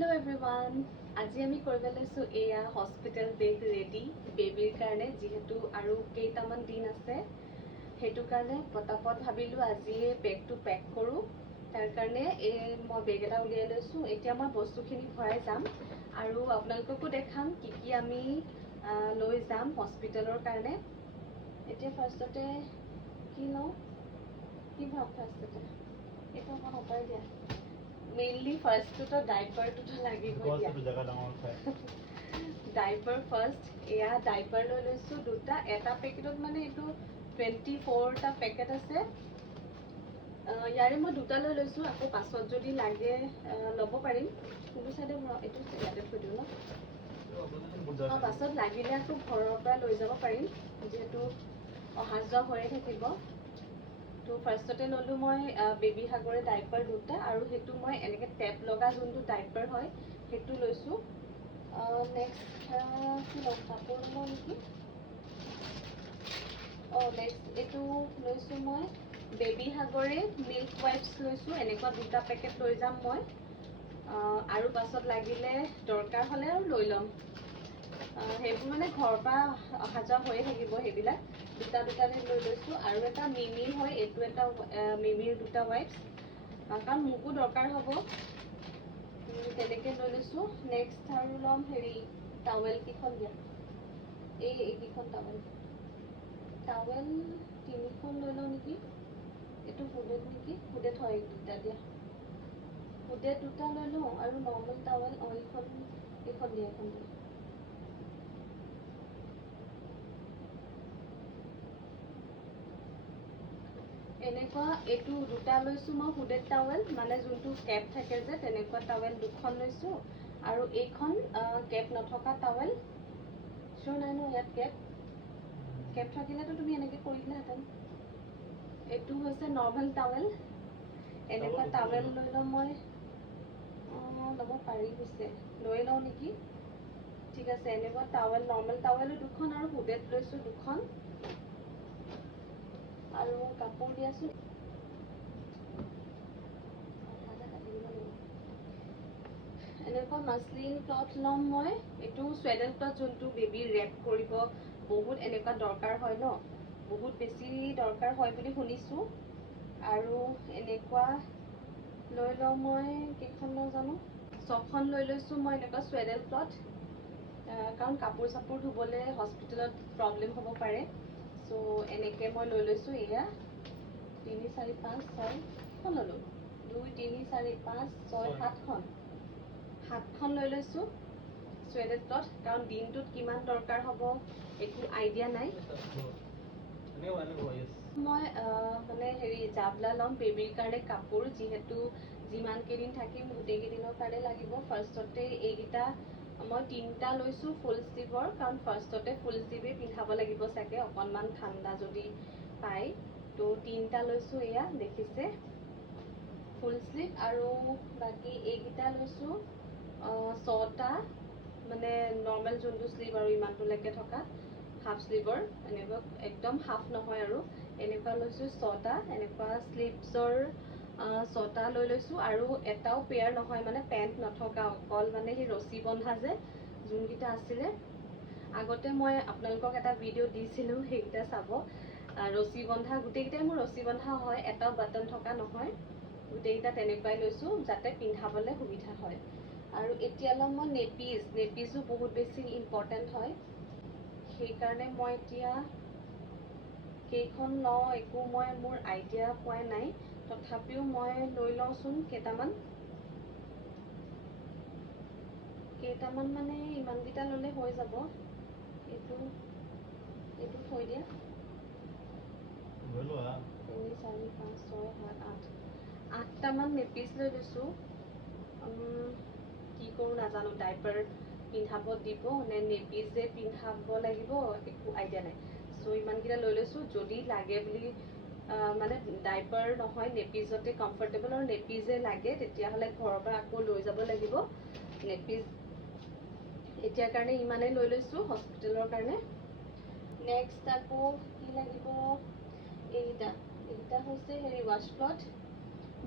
Hello everyone. আজি আমি কৰিব লৈছো এয়া হস্পিটেল বেগ ৰেডি বেবিৰ কাৰণে যেহেতু আৰু কেইটামান দিন আছে হেতু কাৰণে পটাপট ভাবিলো আজি বেগটো পেক কৰো তাৰ কাৰণে মই বেগ এটা উলিয়াই লৈছো এতিয়া মই বস্তুখিনি ভৰাই যাম আৰু আপোনালোককো দেখাম কি আমি লৈ যাম হস্পিটেলৰ কাৰণে এতিয়া ফাৰ্ষ্টতে কি লওঁ কি ভাব ফাৰ্ষ্টতে এটা মই হপাই দিয়া Mainly first to the diaper to the lagi diaper first yeah diaper lo loisu duta eta packet mane etu 24 ta packet ase yare moi duta lo loisu ako pasot jodi lage lobo parim kuntu side etu yate thoi diu na pasot lagile ako ghoror pra loi jabo parim jehetu oha jwa hoye thakibo तो ফাৰ্ষ্টতে ললো মই baby হাগৰে diaper দুটা আৰু হেতু মই এনেকে tap লগা যোনটো ডাইপাৰ হয় হেতু লৈছো নেক্সট কি লম কাপোৰ লম নেকি নেক্সট এটো লৈছো মই বেবি হাগৰে মিল্ক ওয়াইপস লৈছো এনেকুৱা দুটা পেকেট লৈ যাম মই আৰু পাছত লাগিলে দৰকাৰ হলে আৰু লৈ লম হেবু মানে ঘৰ পা হাজা হৈ থাকিব হেবিলা দুটা লৈ লৈছো আৰু এটা মিমি হয় এটো এটা মিমিৰ দুটা ওয়াইপস কাৰণ মুকু দৰকাৰ হ'ব তেনেকে লৈ লৈছো নেক্সট আৰু লম হেৰি টাৱেল কিখন দিয়া এই কিখন টাৱেল তিনিখন লৈ লও নেকি এটো হুডেড নেকি হুডেড হয় দুটা দিয়া হুডেড দুটা লৈ লও আৰু নৰ্মাল টাৱেল এইখন দিয়া এনেকুৱা এটো দুটা লৈছো মই হুডেড টাৱেল মানে যোনটো কেপ থাকে যে তেনেকুৱা টাৱেল দুখন লৈছো আৰু এইখন কেপ নথকা টাৱেল শো নাই ন ইয়াত কেপ থাকিলে তো তুমি এনেকে কৰিলা হেতেন এটো হৈছে নৰ্মাল টাৱেল এনেকুৱা টাৱেল লৈ লম মই লব পাৰি হৈছে লৈ লও নেকি ঠিক আছে এনেকুৱা টাৱেল নৰ্মাল টাৱেল দুখন আৰু হুডেড লৈছো দুখন আৰু কাপোৰ দিয়াছো এনেকুৱা মাসলিন ক্লথ লম মই এটো সোয়েডাল ক্লথ যোনটো বেবি ৰেপ কৰিব বহুত এনেকুৱা দৰকাৰ হয় ন বহুত বেছি দৰকাৰ হয় বুলি শুনিছো আৰু এনেকুৱা লৈ লও মই কেখন লও জানো ছখন লৈ লৈছো মই এনেকুৱা সোয়েডাল ক্লথ কাৰণ কাপোৰ সাপোৰ ধুবলে হস্পিটেলত প্ৰবলেম হ'ব পাৰে সো এনেকে মই লৈ লৈছো এয়া 3 4 5 6 খন ললো 2 3 4 5 6 7 খন লৈ লৈছো সোয়েডাল ক্লথ কাৰণ দিনটোত কিমান দৰকাৰ হ'ব একো আইডিয়া নাই মই মানে হেৰি জাবলা লম বেবিৰ কাৰণে কাপোৰ যেহেতু যিমান কেদিন থাকিম গুটেই কেদিনৰ কাৰণে লাগিব ফাৰ্ষ্টতে এইগিটা মই তিনটা লৈছো ফুল স্লিভৰ কাৰণ ফাৰ্ষ্টতে ফুল স্লিভে পিন্ধাব লাগিব সাকে অকনমান ঠাণ্ডা যদি পাই তো তিনটা লৈছো এয়া দেখিছে ফুল স্লিভ আৰু বাকি এইগিটা লৈছো ছটা মানে নৰ্মাল যোনটো স্লিভ আৰু ইমানটো লেকে থকা হাফ স্লিভৰ এনেকুৱা একদম হাফ নহয় আৰু এনেকুৱা লৈছো ছটা এনেকুৱা স্লিভছৰ ছটা লৈ লৈছো আৰু এটাও পেয়াৰ নহয় মানে পেন্ট নথকা অকল মানে হি ৰছী বন্ধা যে যোনগিটা আছিলে আগতে মই আপোনালোকক এটা ভিডিও দিছিলো হেইটা চাব ৰছী বন্ধা গুটেইটা মোৰ ৰছী বন্ধা হয় এটাও বাটন থকা নহয় গুটেইটা তেনেকুৱাই লৈছো যাতে পিন্ধাবলে সুবিধা হয় আৰু এতিয়া লম মই নেপিজো বহুত বেছি ইম্পৰ্টেন্ট হয় সেই কাৰণে মই এতিয়া কেইখন লও একো মই মোৰ আইডিয়া পোৱা নাই তথাপিও মই লৈ লওঁচোন কেইটামান মানে ইমান গিটা ললে হৈ যাব এটো থৈ দিয়া 3 4 5 6 7 8 8টা মান নেপিস লৈ লৈছো কি কৰো নাজানো ডাইপাৰ পিন্ধাব দিব নে নেপিসে পিন্ধাব লাগিব একো আইডিয়া নাই সো ইমান গিটা লৈ লৈছো যদি লাগে বুলি মানে ডাইপাৰ নহয় নেপিসতে কমফৰ্টেবল আৰু নেপিসে লাগে তেতিয়া হলে ঘৰৰ পৰা আকৌ লৈ যাব লাগিব নেপিস এতিয়া কাৰণে ইমানে লৈ লৈছো হস্পিটেলৰ কাৰণে নেক্সট আকৌ কি লাগিব এইটা হৈছে হেৰি ওয়াশ ক্লথ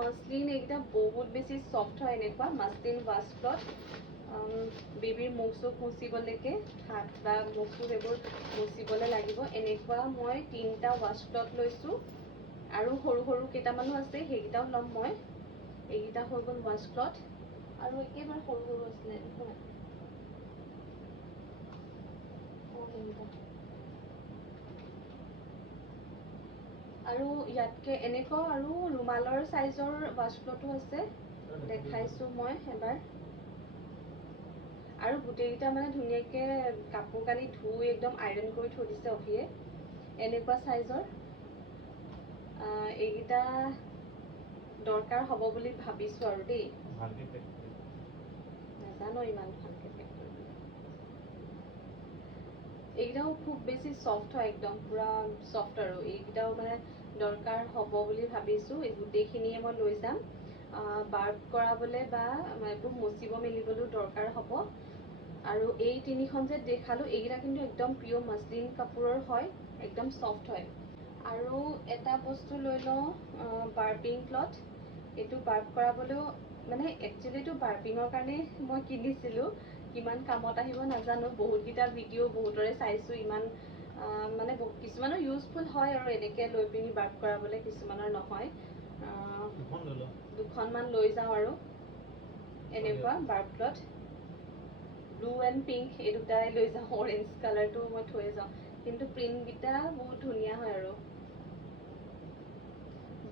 মাছলিন এইকেইটা বহুত বেছি চফ্ট হয় এনেকুৱা মাছলিন ৱাছ ক্লথ বেবীৰ মুখ চুখ মুচিবলৈকে হাত বা মুখ চুখ এইবোৰ মুচিবলৈ লাগিব এনেকুৱা মই 3টা ৱাছ ক্লথ লৈছোঁ আৰু সৰু সৰু কেইটামানো আছে সেইকেইটাও ল'ম মই এইকেইটা হৈ গ'ল ৱাছ ক্লথ আৰু একেবাৰে সৰু সৰু আছিলে আৰু ইয়াতকে এনেকুৱা আৰু ৰুমালৰ সাইজৰ ৱাছ ক্লথো আছে দেখাইছোঁ মই এবাৰ আৰু গোটেইকেইটা মানে ধুনীয়াকৈ কাপোৰ কানি ধুই একদম আইৰণ কৰি থৈ দিছে অভিয়ে এনেকুৱা সাইজৰ এইকেইটা দৰকাৰ হ'ব বুলি ভাবিছোঁ আৰু দেই নাজানো ইমান ভালকৈ পেক কৰিবলৈ এইকেইটাও খুব বেছি চফ্ট হয় একদম পুৰা চফ্ট আৰু এইকেইটাও মানে দৰকাৰ হ'ব বুলি ভাবিছোঁ এই গোটেইখিনিয়ে মই লৈ যাম বাৰ্ব কৰাবলৈ বা এইবোৰ মচিব মেলিবলৈও দৰকাৰ হ'ব আৰু এই 3খন যে দেখালোঁ এইকেইটা কিন্তু একদম পিয়'ৰ মাছলিন কাপোৰৰ হয় একদম চফ্ট হয় আৰু এটা বস্তু লৈ লওঁ বাৰ্বিং ক্লথ এইটো বাৰ্ব কৰাবলৈও মানে একচুৱেলি এইটো বাৰ্বিঙৰ কাৰণে মই কিনিছিলোঁ কিমান কামত আহিব নাজানো বহুতকেইটা ভিডিঅ' বহুতৰে চাইছোঁ ইমান মানে কিছুমানৰ ইউজফুল হয় আৰু এনেকৈ লৈ পিনি বাৰ্ব কৰাবলৈ কিছুমানৰ নহয় দুখনমান লৈ যাওঁ আৰু এনেকুৱা verb cloth blue and pink এই দুটাই লৈ যাওঁ অৰেঞ্জ কালাৰটো মই থৈ যাওঁ কিন্তু প্ৰিণ্টকেইটা বহুত ধুনীয়া হয় আৰু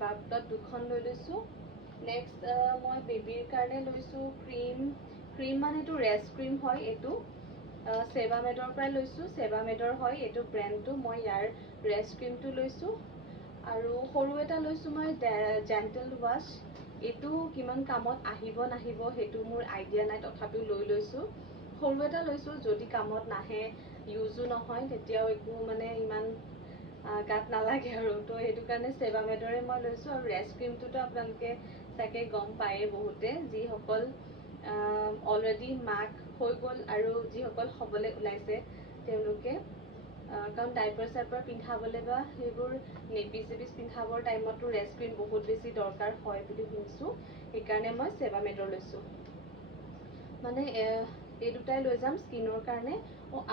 বাৰ্ব ক্লথ 2খন লৈ লৈছোঁ নেক্সট মই বেবীৰ কাৰণে লৈছোঁ ক্ৰীম মানে এইটো ৰেছ ক্ৰীম হয় এইটো ছেবামেডৰ পৰাই লৈছোঁ ছেবামেডৰ হয় এইটো ব্ৰেণ্ডটো মই ইয়াৰ ৰেছ ক্ৰীমটো লৈছোঁ আৰু সৰু এটা লৈছোঁ মই জেণ্টেল ৱাছ এইটো কিমান কামত আহিব নাহিব সেইটো মোৰ আইডিয়া নাই তথাপিও লৈ লৈছোঁ সৰু এটা লৈছোঁ যদি কামত নাহে ইউজো নহয় তেতিয়াও একো মানে ইমান গাত নালাগে আৰু তো সেইটো কাৰণে ছেবামেডৰে মই লৈছোঁ আৰু ৰেছ ক্ৰীমটোতো আপোনালোকে চাগে গম পায়েই বহুতে যিসকল অলৰেডি মাক হৈ গ'ল আৰু যিসকল হ'বলৈ ওলাইছে তেওঁলোকে কাৰণ ডাইপাৰ চাইপাৰ পিন্ধাবলৈ বা সেইবোৰ নেপি চেপিচ পিন্ধাবৰ টাইমতো ৰেছ ক্ৰীম বহুত বেছি দৰকাৰ হয় বুলি শুনিছোঁ সেইকাৰণে মই ছেবামেডৰ লৈছোঁ মানে এই দুটাই লৈ যাম স্কিনৰ কাৰণে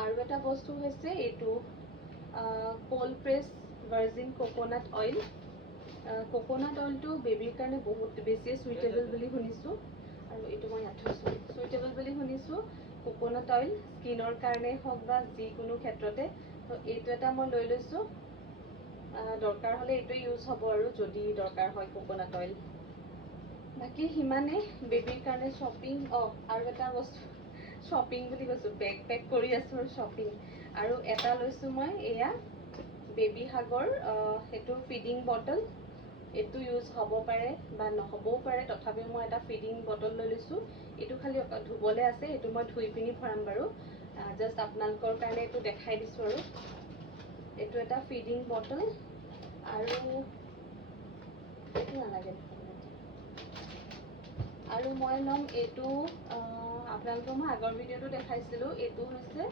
আৰু এটা বস্তু হৈছে এইটো cold press virgin coconut oil বেবীৰ কাৰণে বহুত বেছি চুইটেবল বুলি শুনিছোঁ আৰু এইটো মই ইয়াত থৈছোঁ চুইটেবল বুলি শুনিছোঁ কোকোনাট অইল স্কিনৰ কাৰণে হওক বা যিকোনো ক্ষেত্ৰতে তো এইটো এটা মই লৈ লৈছোঁ দৰকাৰ হ'লে এইটো ইউজ হ'ব আৰু যদি দৰকাৰ হয় কোকোনাট অইল বাকী সিমানে বেবীৰ কাৰণে শ্বপিং আৰু এটা বস্তু শ্বপিং বুলি কৈছোঁ বেগ পেক কৰি আছোঁ আৰু শ্বপিং আৰু এটা লৈছোঁ মই এয়া বেবী হাগৰ সেইটো ফিডিং বটল এইটো ইউজ হ'ব পাৰে বা নহ'বও পাৰে তথাপিও মই এটা ফিডিং বটল লৈ লৈছোঁ এইটো খালি ধুবলৈ আছে এইটো মই ধুই পিনি ভৰাম বাৰু জাষ্ট আপোনালোকৰ কাৰণে এইটো দেখাই দিছোঁ আৰু এইটো এটা ফিডিং বটল আৰু এইটো নালাগে আৰু মই ল'ম এইটো আপোনালোকক মই আগৰ ভিডিঅ'টো দেখাইছিলোঁ এইটো হৈছে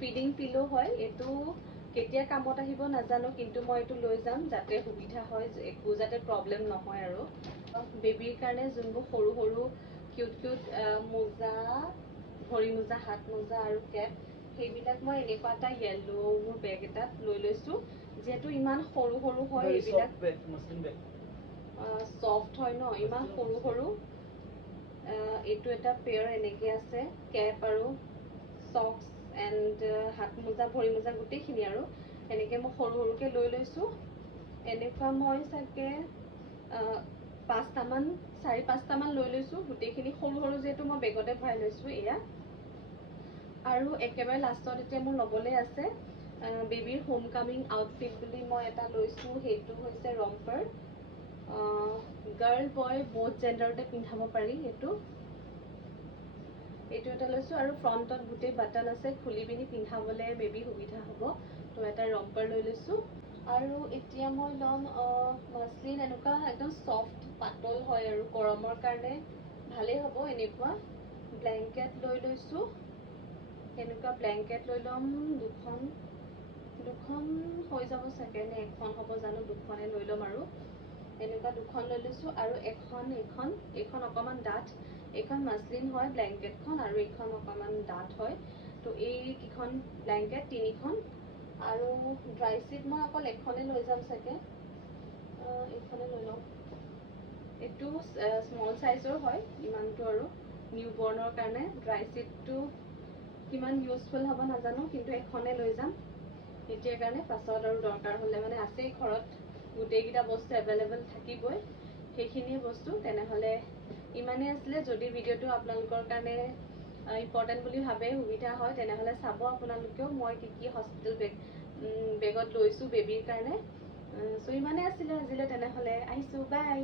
ফিডিং পিলো হয় এইটো কেতিয়া কামত আহিব নাজানো কিন্তু মই এইটো লৈ যাম যাতে সুবিধা হয় একো যাতে প্ৰব্লেম নহয় আৰু বেবীৰ কাৰণে যোনবোৰ সৰু সৰু কিউট কিউট মোজা ভৰি মোজা হাত মোজা আৰু কেপ সেইবিলাক মই এনেকুৱা এটা য়েল্ল' মোৰ বেগ এটাত লৈ লৈছোঁ যিহেতু ইমান সৰু সৰু হয় এইবিলাক চফ্ট হয় ন ইমান সৰু সৰু এইটো এটা পেয়াৰ এনেকৈ আছে কেপ আৰু চক্স এণ্ড হাত মোজা ভৰি মোজা গোটেইখিনি আৰু এনেকৈ মই সৰু সৰুকৈ লৈ লৈছোঁ এনেকুৱা মই চাগে 4-5টামান লৈ লৈছোঁ গোটেইখিনি সৰু সৰু যিহেতু মই বেগতে ভৰাই লৈছোঁ এয়া আৰু একেবাৰে লাষ্টত এতিয়া মোৰ ল'বলৈ আছে বেবীৰ হোম কামিং আউটফিট বুলি মই এটা লৈছোঁ সেইটো হৈছে ৰম্পাৰ গাৰ্ল বয় বহুত জেণ্ডাৰতে পিন্ধাব পাৰি এইটো এটা লৈছোঁ আৰু ফ্ৰণ্টত গোটেই বাটন আছে খুলি পিনি পিন্ধাবলৈ বেবী সুবিধা হ'ব তো এটা ৰম্পাৰ লৈ লৈছোঁ আৰু এতিয়া মই ল'ম মাছলিন এনেকুৱা একদম চফ্ট পাতল হয় আৰু গৰমৰ কাৰণে ভালেই হ'ব এনেকুৱা ব্লেংকেট লৈ লৈছোঁ এনেকুৱা ব্লেংকেট লৈ ল'ম দুখন হৈ যাব চাগে নে এখন হ'ব জানো দুখনে লৈ ল'ম আৰু এনেকুৱা দুখন লৈ লৈছোঁ আৰু এইখন অকণমান ডাঠ, এইখন মাছলিন হয় ব্লেংকেটখন, আৰু এইখন অকণমান ডাঠ হয়। তো এইকেইখন ব্লেংকেট 3খন, আৰু ড্ৰাই শ্বীট মই অকল এখনে লৈ যাম চাগে, এইখনে লৈ লওঁ। এইটো স্মল চাইজৰ হয়, ইমানটো আৰু নিউ বৰ্ণৰ কাৰণে। ড্ৰাই শ্বীটটো কিমান ইউজফুল হ'ব নাজানো, কিন্তু এখনে লৈ যাম এতিয়াৰ কাৰণে। পাছত আৰু দৰকাৰ হ'লে মানে আছেই ঘৰত, গোটেইকেইটা বস্তু এভেইলেবল থাকিবই, সেইখিনিয়ে বস্তু। তেনেহ'লে ইমানেই আছিলে। যদি ভিডিঅ'টো আপোনালোকৰ কাৰণে ইম্পৰ্টেণ্ট বুলি ভাবে, সুবিধা হয়, তেনেহ'লে চাব আপোনালোকেও মই কি হস্পিটেল বেগত লৈছোঁ বেবীৰ কাৰণে। চ' ইমানেই আছিলে আজিলৈ। তেনেহ'লে আহিছোঁ, বাই।